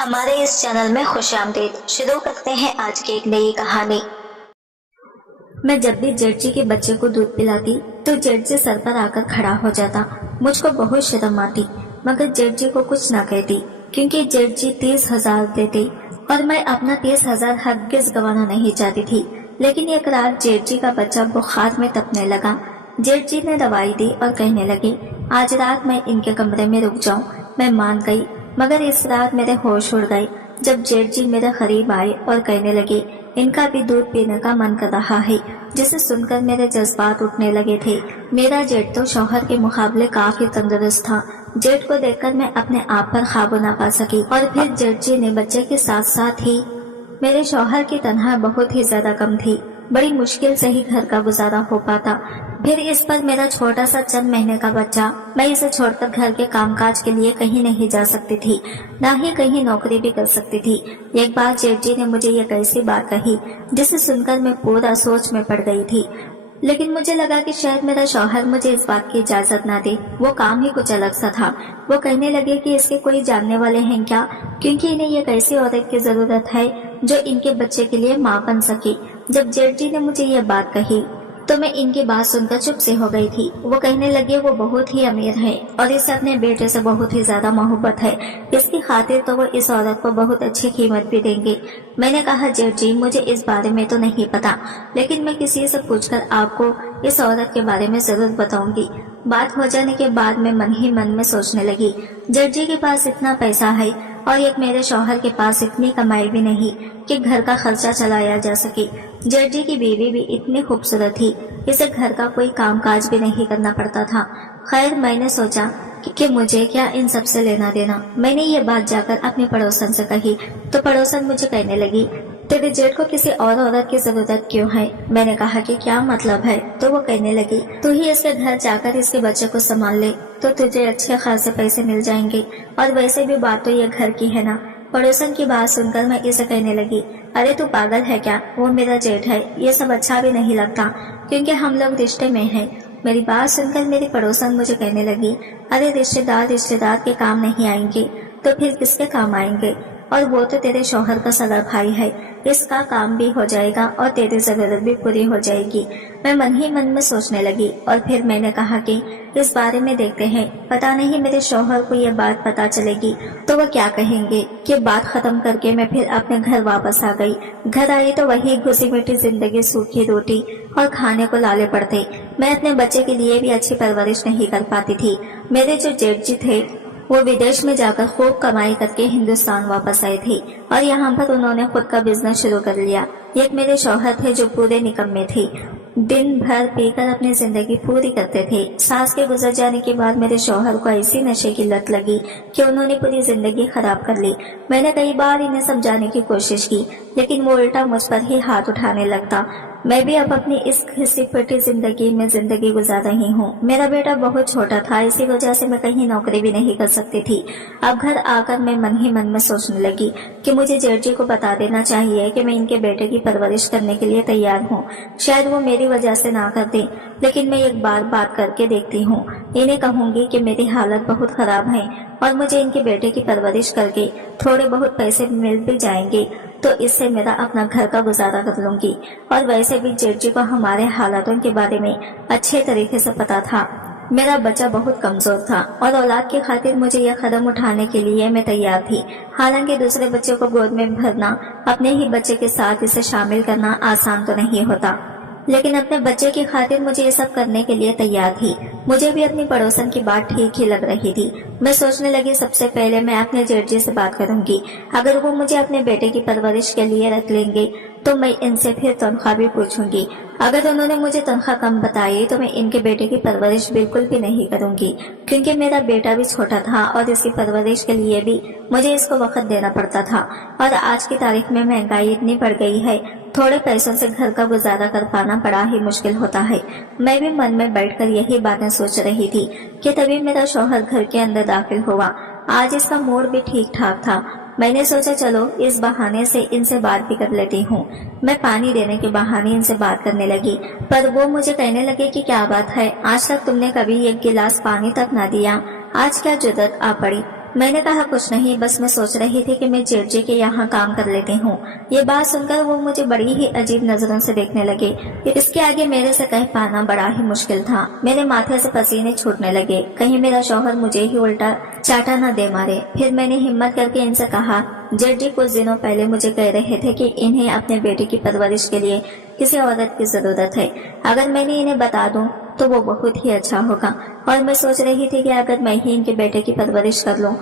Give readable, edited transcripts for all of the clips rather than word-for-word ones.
ہمارے اس چینل میں خوش آمدید۔ شروع کرتے ہیں آج کی ایک نئی کہانی۔ میں جب بھی جیٹ جی کے بچے کو دودھ پلاتی تو جیٹ جی سر پر آ کر کھڑا ہو جاتا۔ مجھ کو بہت شرم آتی مگر جیٹ جی کو کچھ نہ کہتی کیونکہ جیٹ جی 30,000 دیتے اور میں اپنا 30,000 ہرگز گنوانا نہیں چاہتی تھی۔ لیکن ایک رات جیٹ جی کا بچہ بخار میں تپنے لگا۔ جیٹ جی نے دوائی دی اور کہنے لگے آج رات میں ان کے کمرے میں رک جاؤں۔ میں مان گئی مگر اس رات میرے ہوش اڑ گئے جب جیٹ جی میرے قریب آئے اور کہنے لگے ان کا بھی دودھ پینے کا من کر رہا ہے، جسے سن کر میرے جذبات اٹھنے لگے تھے۔ میرا جیٹ تو شوہر کے مقابلے کافی تندرست تھا۔ جیٹ کو دیکھ کر میں اپنے آپ پر قابو نہ پا سکی اور پھر جیٹ جی نے بچے کے ساتھ ساتھ ہی میرے شوہر کی تنہا بہت ہی زیادہ کم تھی۔ بڑی مشکل سے ہی گھر کا گزارا ہو پاتا۔ پھر اس پر میرا چھوٹا سا چند مہینے کا بچہ، میں اسے چھوڑ کر گھر کے کام کاج کے لیے کہیں نہیں جا سکتی تھی، نہ ہی کہیں نوکری بھی کر سکتی تھی۔ ایک بار جیٹ جی نے مجھے ایک ایسی بات کہی جسے سن کر میں پورا سوچ میں پڑ گئی تھی، لیکن مجھے لگا کہ شاید میرا شوہر مجھے اس بات کی اجازت نہ دے۔ وہ کام ہی کچھ الگ سا تھا۔ وہ کہنے لگے کہ اس کے کوئی جاننے والے ہیں کیا، کیونکہ انہیں ایک ایسی عورت کی ضرورت ہے جو ان کے بچے کے لیے ماں بن سکے۔ جب جیٹ جی نے مجھے یہ بات کہی تو میں ان کی بات سن کر چپ سے ہو گئی تھی۔ وہ کہنے لگے وہ بہت ہی امیر ہے اور اسے اپنے بیٹے سے بہت ہی زیادہ محبت ہے، اس کی خاطر تو وہ اس عورت کو بہت اچھی قیمت بھی دیں گے۔ میں نے کہا جیٹ جی مجھے اس بارے میں تو نہیں پتا، لیکن میں کسی سے پوچھ کر آپ کو اس عورت کے بارے میں ضرور بتاؤں گی۔ بات ہو جانے کے بعد میں من ہی من میں سوچنے لگی جیٹ جی کے پاس اتنا پیسہ ہے اور ایک میرے شوہر کے پاس اتنی کمائی بھی نہیں کہ گھر کا خرچہ چلایا جا سکے۔ جیٹ جی کی بیوی بھی اتنی خوبصورت تھی، اسے گھر کا کوئی کام کاج بھی نہیں کرنا پڑتا تھا۔ خیر میں نے سوچا کہ مجھے کیا ان سب سے لینا دینا۔ میں نے یہ بات جا کر اپنی پڑوسن سے کہی تو پڑوسن مجھے کہنے لگی تیرے جیٹ کو کسی اور عورت کی ضرورت کیوں ہے؟ میں نے کہا کہ کیا مطلب ہے؟ تو وہ کہنے لگی تو ہی اس کے گھر جا کر اس کے بچے کو سنبھال لے تو تجھے اچھے خاصے پیسے مل جائیں گے، اور ویسے بھی بات تو یہ گھر کی ہے نا۔ پڑوسن کی بات سن کر میں اسے کہنے لگی ارے تو پاگل ہے کیا، وہ میرا جیٹ ہے، یہ سب اچھا بھی نہیں لگتا کیونکہ ہم لوگ رشتے میں ہیں۔ میری بات سن کر میری پڑوسن مجھے کہنے لگی ارے رشتے دار کے کام نہیں آئیں گے تو پھر کس کے کام آئیں گے، اور وہ تو تیرے شوہر کا صدر بھائی ہے، اس کا کام بھی ہو جائے گا اور تیری ضرورت بھی پوری ہو جائے گی۔ میں من ہی من میں سوچنے لگی اور پھر میں نے کہا کہ اس بارے میں دیکھتے ہیں، پتہ نہیں میرے شوہر کو یہ بات پتہ چلے گی تو وہ کیا کہیں گے۔ کہ بات ختم کر کے میں پھر اپنے گھر واپس آ گئی۔ گھر آئی تو وہی گھسی میٹھی زندگی، سوکھی روٹی اور کھانے کو لالے پڑتے۔ میں اپنے بچے کے لیے بھی اچھی پرورش نہیں کر پاتی تھی۔ میرے جو جیٹ جی تھے وہ ودیش میں جا کر خوب کمائی کر کے ہندوستان واپس آئے تھے اور یہاں پر انہوں نے خود کا بزنس شروع کر لیا۔ ایک میرے شوہر تھے جو پورے نکمے تھے، دن بھر پی کر اپنی زندگی پوری کرتے تھے۔ ساس کے گزر جانے کے بعد میرے شوہر کو ایسی نشے کی لت لگی کہ انہوں نے پوری زندگی خراب کر لی۔ میں نے کئی بار انہیں سمجھانے کی کوشش کی لیکن وہ الٹا مجھ پر ہی ہاتھ اٹھانے لگتا۔ میں بھی اب اپنی اس گھسی پٹی زندگی میں زندگی گزار رہی ہوں۔ میرا بیٹا بہت چھوٹا تھا، اسی وجہ سے میں کہیں نوکری بھی نہیں کر سکتی تھی۔ اب گھر آ کر میں من ہی من میں سوچنے لگی کہ مجھے جیٹ جی کو بتا دینا چاہیے کہ میں ان کے بیٹے کی پرورش کرنے کے لیے تیار ہوں۔ شاید وہ میری وجہ سے نہ کر دیں، لیکن میں ایک بار بات کر کے دیکھتی ہوں۔ انہیں کہوں گی کہ میری حالت بہت خراب ہے اور مجھے ان کے بیٹے کی پرورش کر کے تھوڑے بہت پیسے مل بھی جائیں گے تو اس سے میرا اپنا گھر کا گزارا کر لوں گی۔ اور ویسے بھی جیٹ جی کو ہمارے حالاتوں کے بارے میں اچھے طریقے سے پتا تھا۔ میرا بچہ بہت کمزور تھا اور اولاد کی خاطر مجھے یہ قدم اٹھانے کے لیے میں تیار تھی۔ حالانکہ دوسرے بچے کو گود میں بھرنا، اپنے ہی بچے کے ساتھ اسے شامل کرنا آسان تو نہیں ہوتا، لیکن اپنے بچے کی خاطر مجھے یہ سب کرنے کے لیے تیار تھی۔ مجھے بھی اپنی پڑوسن کی بات ٹھیک ہی لگ رہی تھی۔ میں سوچنے لگی سب سے پہلے میں اپنے جیٹ جی سے بات کروں گی۔ اگر وہ مجھے اپنے بیٹے کی پرورش کے لیے رکھ لیں گے تو میں ان سے پھر تنخواہ بھی پوچھوں گی۔ اگر انہوں نے مجھے تنخواہ کم بتائی تو میں ان کے بیٹے کی پرورش بالکل بھی نہیں کروں گی، کیونکہ میرا بیٹا بھی چھوٹا تھا اور اس کی پرورش کے لیے بھی مجھے اس کو وقت دینا پڑتا تھا۔ اور آج کی تاریخ میں مہنگائی اتنی بڑھ گئی ہے، تھوڑے پیسوں سے گھر کا گزارا کر پانا بڑا ہی مشکل ہوتا ہے۔ میں بھی من میں بیٹھ کر یہی باتیں سوچ رہی تھی کہ تبھی میرا شوہر گھر کے اندر داخل ہوا۔ آج اس کا موڈ بھی ٹھیک ٹھاک تھا۔ میں نے سوچا چلو اس بہانے سے ان سے بات بھی کر لیتی ہوں۔ میں پانی دینے کے بہانے ان سے بات کرنے لگی، پر وہ مجھے کہنے لگے کہ کیا بات ہے، آج تک تم نے کبھی ایک گلاس پانی تک نہ دیا، آج کیا جرأت آ پڑی؟ میں نے کہا کچھ نہیں، بس میں سوچ رہی تھی کہ میں جیٹ کے یہاں کام کر لیتی ہوں۔ یہ بات سن کر وہ مجھے بڑی ہی عجیب نظروں سے دیکھنے لگے۔ اس کے آگے میرے سے کہہ پانا بڑا ہی مشکل تھا۔ میرے ماتھے سے پسینے چھوٹنے لگے، کہیں میرا شوہر مجھے ہی الٹا چاٹا نہ دے مارے۔ پھر میں نے ہمت کر کے ان سے کہا، جیٹ جی کچھ دنوں پہلے مجھے کہہ رہے تھے کہ انہیں اپنے بیٹے کی پرورش کے لیے کسی عورت کی ضرورت ہے۔ اگر میں نے انہیں بتا دوں تو وہ بہت ہی اچھا ہوگا، اور میں سوچ رہی تھی کہ اگر میں ہی ان کے بیٹے کی پرورش کر لوں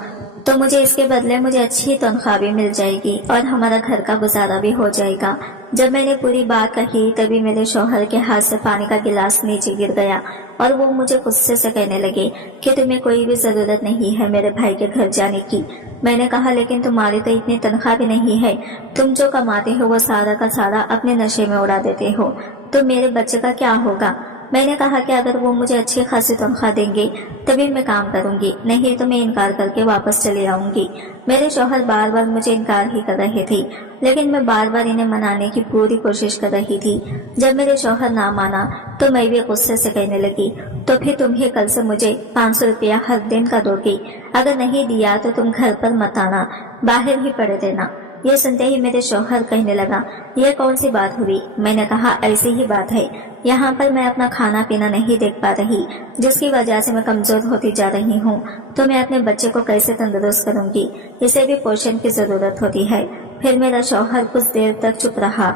تو مجھے اس کے بدلے مجھے اچھی تنخواہ بھی مل جائے گی اور ہمارا گھر کا گزارا بھی ہو جائے گا۔ جب میں نے پوری بات کہی تبھی میرے شوہر کے ہاتھ سے پانی کا گلاس نیچے گر گیا اور وہ مجھے غصے سے کہنے لگے کہ تمہیں کوئی بھی ضرورت نہیں ہے میرے بھائی کے گھر جانے کی۔ میں نے کہا لیکن تمہاری تو اتنی تنخواہ بھی نہیں ہے، تم جو کماتے ہو وہ سارا کا سارا اپنے نشے میں اڑا دیتے ہو، تو میرے بچے کا کیا ہوگا؟ میں نے کہا کہ اگر وہ مجھے اچھی خاصی تنخواہ دیں گے تبھی میں کام کروں گی، نہیں تو میں انکار کر کے واپس چلی آؤں گی۔ میرے شوہر بار بار مجھے انکار ہی کر رہے تھے، لیکن میں بار بار انہیں منانے کی پوری کوشش کر رہی تھی۔ جب میرے شوہر نہ مانا تو میں بھی غصے سے کہنے لگی، تو پھر تمہیں کل سے مجھے 500 روپیہ ہر دن کا دو گی، اگر نہیں دیا تو تم گھر پر مت آنا، باہر ہی پڑے دینا۔ یہ سنتے ہی میرے شوہر کہنے لگا، یہ کون سی بات ہوئی؟ میں نے کہا ایسی ہی بات ہے، یہاں پر میں اپنا کھانا پینا نہیں دیکھ پا رہی، جس کی وجہ سے میں کمزور ہوتی جا رہی ہوں، تو میں اپنے بچے کو کیسے تندرست کروں گی؟ اسے بھی پوشن کی ضرورت ہوتی ہے۔ پھر میرا شوہر کچھ دیر تک چپ رہا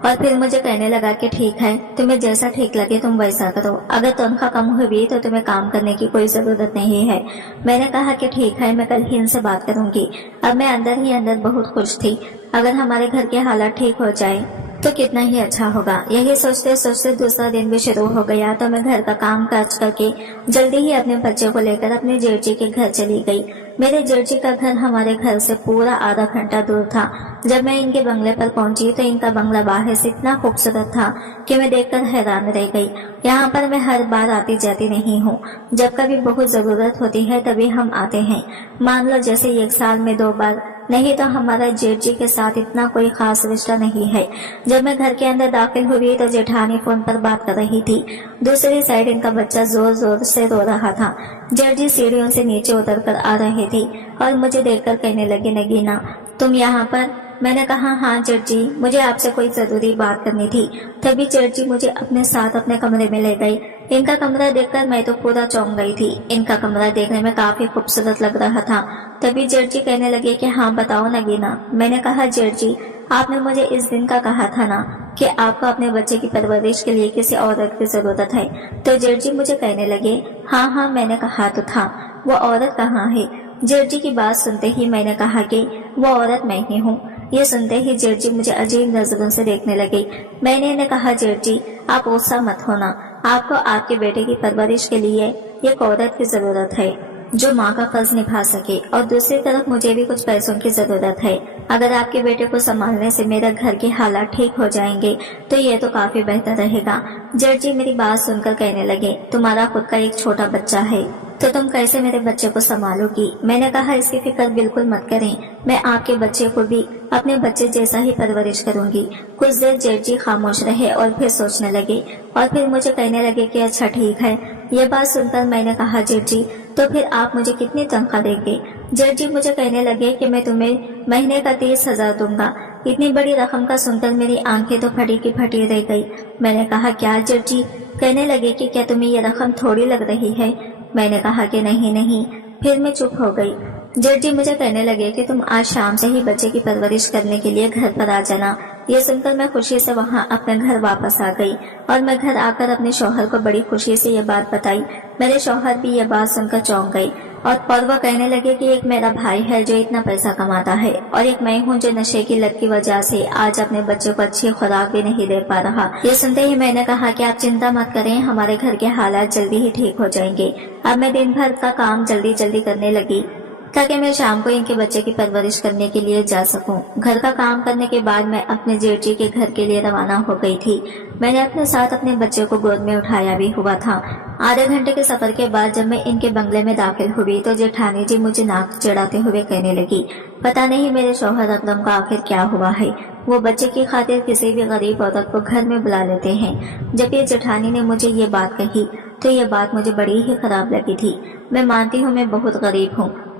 اور پھر مجھے کہنے لگا کہ ٹھیک ہے، تمہیں جیسا ٹھیک لگے تم ویسا کرو، اگر تنخواہ کم ہوئی تو تمہیں کام کرنے کی کوئی ضرورت نہیں ہے۔ میں نے کہا کہ ٹھیک ہے، میں کل ہی ان سے بات کروں گی۔ اب میں اندر ہی اندر بہت خوش تھی، اگر ہمارے گھر کے حالات ٹھیک ہو جائے تو کتنا ہی اچھا ہوگا۔ یہی سوچتے سوچتے دوسرا دن بھی شروع ہو گیا تو میں گھر کا کام کاج کر کے جلدی ہی اپنے بچے کو لے کر اپنے جیٹ جی کے گھر چلی گئی۔ میرے جیٹ جی کا گھر ہمارے گھر سے پورا آدھا گھنٹہ دور تھا۔ جب میں ان کے بنگلے پر پہنچی تو ان کا بنگلہ باہر سے اتنا خوبصورت تھا کہ میں دیکھ کر حیران رہ گئی۔ یہاں پر میں ہر بار آتی جاتی نہیں ہوں، جب کبھی بہت ضرورت ہوتی ہے تبھی ہم آتے ہیں، مان لو جیسے ایک سال میں 2 بار، نہیں تو ہمارا جیٹ جی کے ساتھ اتنا کوئی خاص رشتہ نہیں ہے۔ جب میں گھر کے اندر داخل ہوئی تو جیٹھانی فون پر بات کر رہی تھی، دوسری سائڈ ان کا بچہ زور زور سے رو رہا تھا۔ جیٹ جی سیڑھیوں سے نیچے اتر کر آ رہے تھی اور مجھے دیکھ کر کہنے لگے، نگینا تم یہاں پر؟ میں نے کہا ہاں جیٹ جی، مجھے آپ سے کوئی ضروری بات کرنی تھی۔ تبھی جیٹ جی مجھے اپنے ساتھ اپنے کمرے میں لے گئی۔ ان کا کمرہ دیکھ کر میں تو پورا چونک گئی تھی، ان کا کمرہ دیکھنے میں کافی خوبصورت لگ رہا تھا۔ تبھی جیٹ جی کہنے لگے کہ ہاں بتاؤ نگینا۔ میں نے کہا جیٹ جی، آپ نے مجھے اس دن کا کہا تھا نا کہ آپ کو اپنے بچے کی پرورش کے لیے کسی عورت کی ضرورت ہے۔ تو جیٹ جی مجھے کہنے لگے، ہاں میں نے کہا تو تھا، وہ عورت کہاں ہے؟ جیٹ جی کی بات سنتے ہی میں نے کہا کہ وہ عورت میں ہی ہوں۔ یہ سنتے ہی جیٹ جی مجھے عجیب نظروں سے دیکھنے لگے۔ میں نے انہیں کہا جیٹ جی آپ غصہ مت ہونا، آپ کو آپ کے بیٹے کی پرورش کے لیے ایک عورت کی ضرورت ہے جو ماں کا فرض نبھا سکے، اور دوسری طرف مجھے بھی کچھ پیسوں کی ضرورت ہے۔ اگر آپ کے بیٹے کو سنبھالنے سے میرے گھر کے حالات ٹھیک ہو جائیں گے تو یہ تو کافی بہتر رہے گا۔ جیٹ جی میری بات سن کر کہنے لگے، تمہارا خود کا ایک چھوٹا بچہ ہے تو تم کیسے میرے بچے کو سنبھالو گی؟ میں نے کہا اس کی فکر بالکل مت کریں، میں آپ کے بچے کو بھی اپنے بچے جیسا ہی پرورش کروں گی۔ کچھ دیر جیٹ جی خاموش رہے اور پھر سوچنے لگے اور پھر مجھے کہنے لگے کہ اچھا ٹھیک ہے۔ یہ بات سن کر میں نے کہا جیٹ جی تو پھر آپ مجھے کتنی تنخواہ دیں گے؟ جیٹ جی مجھے کہنے لگے کہ میں تمہیں مہینے کا 30,000 دوں گا۔ اتنی بڑی رقم کا سن کر میری آنکھیں تو پھٹی کی پھٹی رہ گئی۔ میں نے کہا کیا جیٹ جی؟ کہنے لگے کہ کیا تمہیں یہ رقم تھوڑی لگ رہی ہے؟ میں نے کہا کہ نہیں۔ پھر میں چپ ہو گئی۔ جیٹ جی مجھے کہنے لگے کہ تم آج شام سے ہی بچے کی پرورش کرنے کے لیے گھر پر آ جانا۔ یہ سن کر میں خوشی سے وہاں اپنے گھر واپس آ گئی اور میں گھر آ کر اپنے شوہر کو بڑی خوشی سے یہ بات بتائی۔ میرے شوہر بھی یہ بات سن کر چونک گئے اور وہ کہنے لگے کہ ایک میرا بھائی ہے جو اتنا پیسہ کماتا ہے اور ایک میں ہوں جو نشے کی لت کی وجہ سے آج اپنے بچے کو اچھی خوراک بھی نہیں دے پا رہا۔ یہ سنتے ہی میں نے کہا کہ آپ چنتا مت کریں، ہمارے گھر کے حالات جلدی ہی ٹھیک ہو جائیں گے۔ اب میں دن بھر کا کام جلدی کرنے لگی تاکہ میں شام کو ان کے بچے کی پرورش کرنے کے لیے جا سکوں۔ گھر کا کام کرنے کے بعد میں اپنے جیٹ جی کے گھر کے لیے روانہ ہو گئی تھی۔ میں نے اپنے ساتھ اپنے بچے کو گود میں اٹھایا بھی ہوا تھا۔ آدھے گھنٹے کے سفر کے بعد جب میں ان کے بنگلے میں داخل ہوئی تو جیٹھانی جی مجھے ناک چڑھاتے ہوئے کہنے لگی، پتہ نہیں میرے شوہر اکرم کا آخر کیا ہوا ہے، وہ بچے کی خاطر کسی بھی غریب عورت کو گھر میں بلا لیتے ہیں۔ جب یہ جیٹھانی نے مجھے یہ بات کہی تو یہ بات مجھے بڑی ہی خراب لگی تھی۔ میں مانتی ہوں میں بہت غریب ہوں،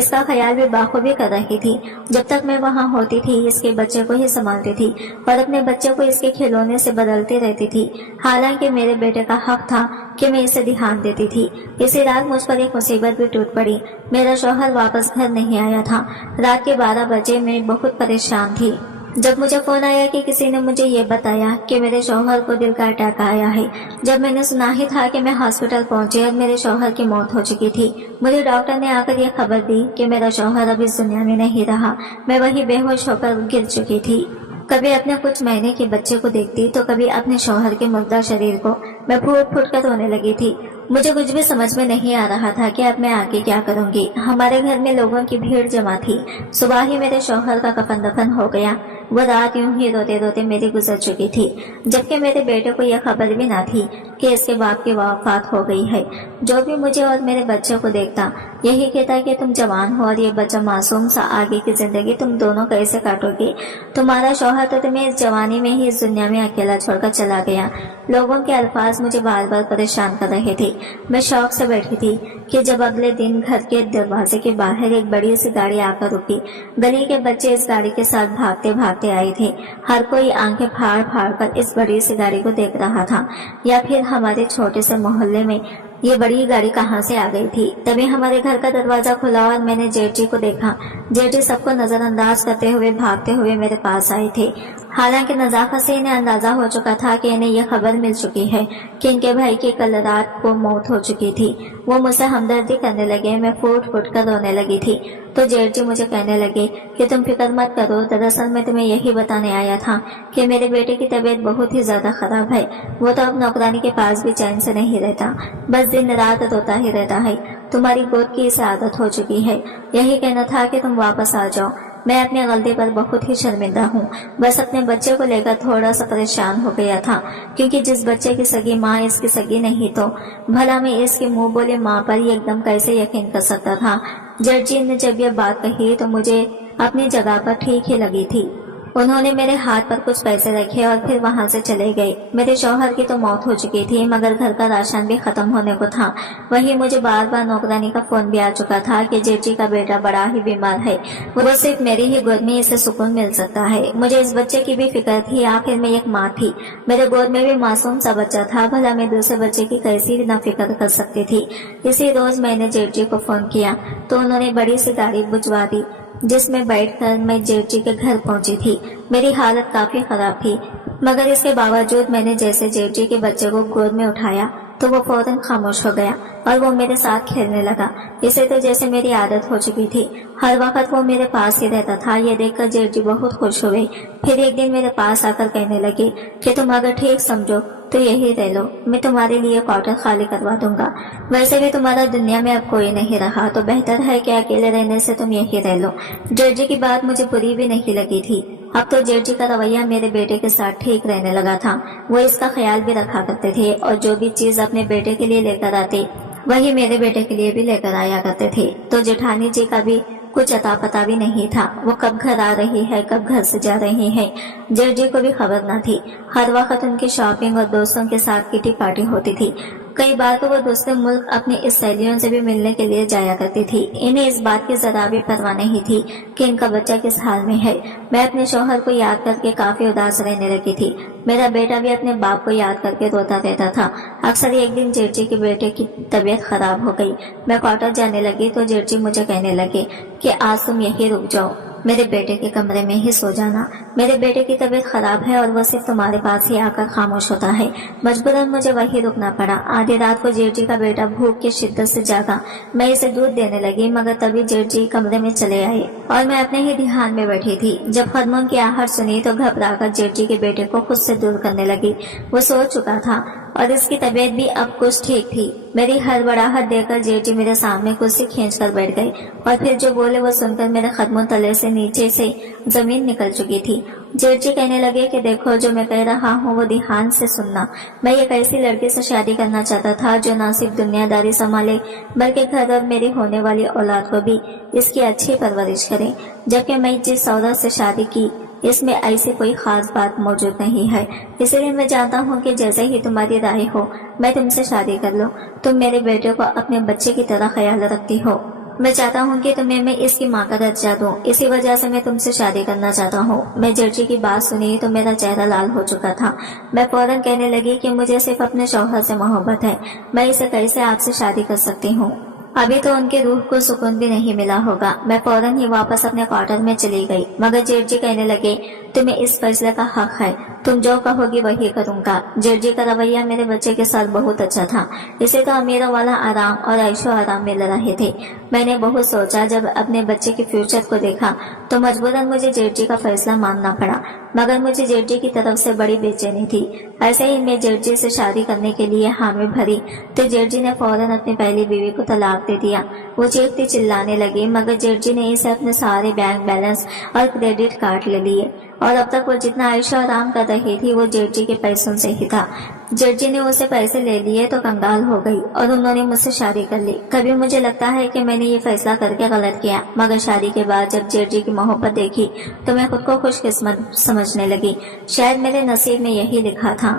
اس کا خیال بھی بخوبی کر رہی تھی۔ جب تک میں وہاں ہوتی تھی اس کے بچے کو ہی سنبھالتی تھی اور اپنے بچے کو اس کے کھلونے سے بدلتی رہتی تھی، حالانکہ میرے بیٹے کا حق تھا کہ میں اسے دھیان دیتی تھی۔ اسی رات مجھ پر ایک مصیبت بھی ٹوٹ پڑی۔ میرا شوہر واپس گھر نہیں آیا تھا۔ رات کے 12 بجے میں بہت پریشان تھی جب مجھے فون آیا کہ کسی نے مجھے یہ بتایا کہ میرے شوہر کو دل کا اٹیک آیا ہے۔ جب میں نے سنا ہی تھا کہ میں ہاسپٹل پہنچی اور میرے شوہر کی موت ہو چکی تھی۔ مجھے ڈاکٹر نے آ کر یہ خبر دی کہ میرا شوہر اب اس دنیا میں نہیں رہا۔ میں وہی بے ہوش ہو کر گر چکی تھی۔ کبھی اپنے کچھ مہینے کے بچے کو دیکھتی تو کبھی اپنے شوہر کے مردہ شریر کو۔ میں پھوٹ پھوٹ کر رونے لگی تھی۔ مجھے کچھ بھی سمجھ میں نہیں آ رہا تھا کہ اب میں آگے کیا کروں گی۔ ہمارے گھر میں لوگوں کی بھیڑ جمع تھی۔ صبح ہی میرے شوہر کا کفن دفن ہو گیا۔ وہ رات یوں ہی روتے روتے میری گزر چکی تھی، جبکہ میرے بیٹے کو یہ خبر بھی نہ تھی کہ اس کے باپ کی وفات ہو گئی ہے۔ جو بھی مجھے اور میرے بچے کو دیکھتا یہی کہتا کہ تم جوان ہو اور یہ بچہ معصوم سا، آگے کی زندگی تم دونوں کیسے کاٹو گے؟ تمہارا شوہر تو تمہیں اس جوانی میں ہی اس دنیا میں اکیلا چھوڑ کر چلا گیا۔ لوگوں کے الفاظ مجھے بار بار پریشان کر رہے تھے۔ میں شوق سے بیٹھی تھی کہ جب اگلے دن گھر کے دروازے کے باہر ایک بڑی سی گاڑی آ کر رکی۔ گلی کے بچے اس گاڑی کے ساتھ بھاگتے بھاگتے آئے تھے۔ ہر کوئی آنکھیں پھاڑ پھاڑ کر اس بڑی سی گاڑی کو دیکھ رہا تھا، یا پھر ہمارے چھوٹے سے محلے میں یہ بڑی گاڑی کہاں سے آ گئی تھی۔ تبھی ہمارے گھر کا دروازہ کھلا اور میں نے جیٹ جی کو دیکھا۔ جیٹ جی سب کو نظر انداز کرتے ہوئے بھاگتے ہوئے میرے پاس آئے تھے۔ حالانکہ نظافت سے انہیں اندازہ ہو چکا تھا کہ انہیں یہ خبر مل چکی ہے کہ ان کے بھائی کی کل رات کو موت ہو چکی تھی۔ وہ مجھ سے ہمدردی کرنے لگے۔ میں پھوٹ پھوٹ کر رونے لگی تھی تو جیٹ جی مجھے کہنے لگے کہ تم فکر مت کرو، دراصل میں تمہیں یہی بتانے آیا تھا کہ میرے بیٹے کی طبیعت بہت ہی زیادہ خراب ہے۔ وہ تو اب نوکرانی کے پاس بھی چین سے نہیں رہتا، بس دن رات روتا ہی رہتا ہے۔ تمہاری گود کی اسے عادت ہو چکی ہے۔ یہی کہنا تھا کہ تم واپس آ جاؤ۔ میں اپنی غلطی پر بہت ہی شرمندہ ہوں، بس اپنے بچے کو لے کر تھوڑا سا پریشان ہو گیا تھا، کیونکہ جس بچے کی سگی ماں اس کی سگی نہیں تو بھلا میں اس کی منہ بولے ماں پر ایک دم کیسے یقین کر سکتا تھا۔ جج جی نے جب یہ بات کہی تو مجھے اپنی جگہ پر ٹھیک ہی لگی تھی۔ انہوں نے میرے ہاتھ پر کچھ پیسے رکھے اور پھر وہاں سے چلے گئے۔ میرے شوہر کی تو موت ہو چکی تھی، مگر گھر کا راشن بھی ختم ہونے کو تھا۔ وہی مجھے بار بار نوکرانی کا فون بھی آ چکا تھا کہ جیجی کا بیٹا بڑا ہی بیمار ہے، وہ صرف میری ہی گود میں اسے سکون مل سکتا ہے۔ مجھے اس بچے کی بھی فکر تھی، آخر میں ایک ماں تھی۔ میرے گود میں بھی معصوم سا بچہ تھا، بھلا میں دوسرے بچے کی کیسی نہ فکر کر سکتی تھی۔ اسی روز میں نے جیجی کو فون کیا تو انہوں نے بڑی سی گاڑی بھجوا دی، جس میں بیٹھ کر میں جیٹ جی کے گھر پہنچی تھی۔ میری حالت کافی خراب تھی، مگر اس کے باوجود میں نے جیسے جیٹ جی کے بچے کو گود میں اٹھایا تو وہ فوراً خاموش ہو گیا اور وہ میرے ساتھ کھیلنے لگا۔ اسے تو جیسے میری عادت ہو چکی تھی، ہر وقت وہ میرے پاس ہی رہتا تھا۔ یہ دیکھ کر جیٹ جی بہت خوش ہوئے۔ پھر ایک دن میرے پاس آ کر کہنے لگے کہ تم اگر ٹھیک سمجھو تو یہی رہ لو، میں تمہارے لیے کوارٹر خالی کروا دوں گا۔ ویسے بھی تمہارا دنیا میں اب کوئی نہیں رہا، تو بہتر ہے کہ اکیلے رہنے سے تم یہی رہ لو۔ جیٹ جی کی بات مجھے بری بھی نہیں لگی تھی۔ اب تو جیٹ جی کا رویہ میرے بیٹے کے ساتھ ٹھیک رہنے لگا تھا۔ وہ اس کا خیال بھی رکھا کرتے تھے اور جو بھی چیز اپنے بیٹے کے لیے لے کر آتے وہی میرے بیٹے کے لیے بھی لے کر آیا کرتے تھے۔ تو جیٹھانی جی کا بھی کچھ اتا پتا بھی نہیں تھا، وہ کب گھر آ رہی ہے کب گھر سے جا رہی ہے، جیٹ جی کو بھی خبر نہ تھی۔ ہر وقت ان کی شاپنگ اور دوستوں کے ساتھ کٹی پارٹی ہوتی تھی۔ کئی بار تو وہ دوسرے ملک اپنی اس سہیلیوں سے بھی ملنے کے لیے جایا کرتی تھی۔ انہیں اس بات کی ذرا بھی پرواہ نہیں تھی کہ ان کا بچہ کس حال میں ہے۔ میں اپنے شوہر کو یاد کر کے کافی اداس رہنے لگی تھی۔ میرا بیٹا بھی اپنے باپ کو یاد کر کے روتا رہتا تھا۔ اکثر ایک دن جیٹ جی کے بیٹے کی طبیعت خراب ہو گئی۔ میں کوارٹر جانے لگی تو جیٹ جی مجھے کہنے لگے کہ آج تم یہی رک جاؤ، میرے بیٹے کے کمرے میں ہی سو جانا۔ میرے بیٹے کی طبیعت خراب ہے اور وہ صرف تمہارے پاس ہی آ کر خاموش ہوتا ہے۔ مجبوراً مجھے وہی رکنا پڑا۔ آدھی رات کو جیٹ جی کا بیٹا بھوک کی شدت سے جاگا۔ میں اسے دودھ دینے لگی، مگر تبھی جیٹ جی کمرے میں چلے آئے اور میں اپنے ہی دھیان میں بیٹھی تھی۔ جب قدموں کی آہٹ سنی تو گھبرا کر جیٹ جی کے بیٹے کو خود سے دور کرنے لگی۔ وہ سو چکا تھا اور اس کی طبیعت بھی اب کچھ ٹھیک تھی۔ میری ہڑبڑاہٹ دیکھ کر جیٹ جی میرے سامنے کرسی کھینچ کر بیٹھ گئے اور پھر جو بولے وہ سن کر میرے قدموں تلے سے نیچے سے زمین نکل چکی تھی۔ جیٹ جی کہنے لگے کہ دیکھو، جو میں کہہ رہا ہوں وہ دھیان سے سننا۔ میں ایک ایسی لڑکی سے شادی کرنا چاہتا تھا جو نہ صرف دنیا داری سنبھالے بلکہ گھر اور میری ہونے والی اولاد کو بھی اس کی اچھی پرورش کرے۔ جبکہ میں جس عورت سے شادی کی اس میں ایسی کوئی خاص بات موجود نہیں ہے، اسی لیے میں جانتا ہوں کہ جیسے ہی تمہاری رائے ہو میں تم سے شادی کر لوں۔ تم میرے بیٹے کو اپنے بچے کی طرح خیال رکھتی ہو، میں چاہتا ہوں کہ تمہیں میں اس کی ماں کا درجہ دوں، اسی وجہ سے میں تم سے شادی کرنا چاہتا ہوں۔ میں جرجی کی بات سنی تو میرا چہرہ لال ہو چکا تھا۔ میں فوراً کہنے لگی کہ مجھے صرف اپنے شوہر سے محبت ہے، میں اسے کیسے آپ سے شادی کر سکتی ہوں؟ ابھی تو ان کی روح کو سکون بھی نہیں ملا ہوگا۔ میں فوراً ہی واپس اپنے کوارٹر میں چلی گئی، مگر جیٹ جی کہنے لگے تمہیں اس فیصلے کا حق ہے، تم جو کہو گی وہی کروں گا۔ جیٹ جی کا رویہ میرے بچے کے ساتھ بہت اچھا تھا، اسے تو امیروں والا آرام اور عیش و آرام مل رہے تھے۔ میں نے بہت سوچا، جب اپنے بچے کے فیوچر کو دیکھا تو مجبوراً مجھے جیٹ جی کا فیصلہ ماننا پڑا، مگر مجھے جیٹ جی کی طرف سے بڑی بے چینی تھی۔ ایسے ہی میں جیٹ جی سے شادی کرنے کے لیے حامی بھری تو جیٹ جی نے فوراً اپنی پہلی بیوی کو طلاق دے دیا۔ وہ چیختی چلانے لگی، مگر جیٹ جی نے اسے اپنے سارے بینک بیلنس اور کریڈٹ کارڈ لے لیے، اور اب تک وہ جتنا عیش و آرام کر رہی تھی وہ جیٹ جی کے پیسوں سے ہی تھا۔ جیٹ جی نے اسے پیسے لے لیے تو کنگال ہو گئی اور انہوں نے مجھ سے شادی کر لی۔ کبھی مجھے لگتا ہے کہ میں نے یہ فیصلہ کر کے غلط کیا، مگر شادی کے بعد جب جیٹ جی کی محبت دیکھی تو میں خود کو خوش قسمت سمجھنے لگی۔ شاید میرے نصیب میں یہی لکھا تھا۔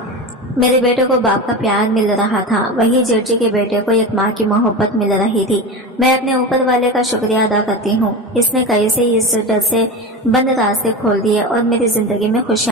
میرے بیٹے کو باپ کا پیار مل رہا تھا، وہی جیٹ جی کے بیٹے کو ایک ماں کی محبت مل رہی تھی۔ میں اپنے اوپر والے کا شکریہ ادا کرتی ہوں، اس نے کیسے اس ڈر سے بند راستے کھول دیے اور میری زندگی میں خوشیاں